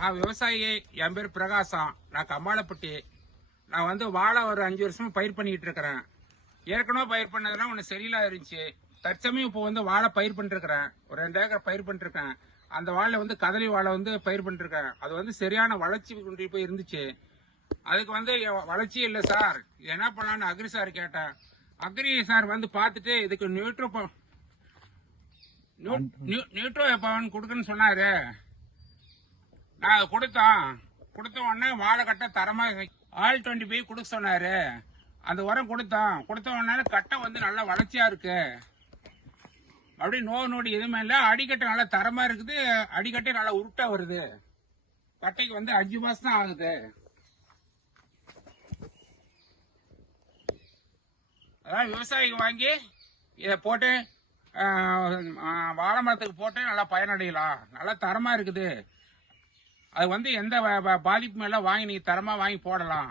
நான் விவசாயி. என் பேர் பிரகாசம். நான் கம்மாளப்பட்டி. நான் வாழை ஒரு 5 வருஷமா பயிர் பண்ணிட்டு இருக்கிறேன். ஏற்கனவே பயிர் பண்ணதுனா ஒண்ணு சரியில்லா இருந்துச்சு. தற்சமயம் இப்போ வாழை பயிர் பண்ணிருக்கிறேன். ஒரு 2 ஏக்கர் பயிர் பண்ணிருக்கேன். அந்த வாழை கதலி வாழை பயிர் பண்ணிருக்கேன். அது சரியான வளர்ச்சி கொண்டு போய் இருந்துச்சு. அதுக்கு வளர்ச்சியே இல்லை சார், என்ன பண்ணலான்னு அக்ரி சார் கேட்டேன். அக்ரி சார் பார்த்துட்டு இதுக்கு நியூட்ரோ பவன் கொடுக்குன்னு சொன்னாரு. நான் கொடுத்த உடனே வாழை கட்டை தரமா ஆல் 25 கொடுக்க சொன்னாரு. அந்த உரம் கொடுத்த உடனே கட்டை நல்லா வளர்ச்சியா இருக்கு. அப்படியே நோடி எதுவுமே இல்லை. அடிக்கட்டை நல்லா தரமா இருக்குது. அடிக்கட்டை நல்லா உருட்டா வருது. கட்டைக்கு 5 மாசம் தான் ஆகுது. அதான் விவசாயிக்கு வாங்கி இதை போட்டு வாழை மரத்துக்கு போட்டு நல்லா பயனடையலாம். நல்லா தரமா இருக்குது. அது எந்த பாதிப்பும் எல்லாம் வாங்கி நீங்க தரமா வாங்கி போடலாம்.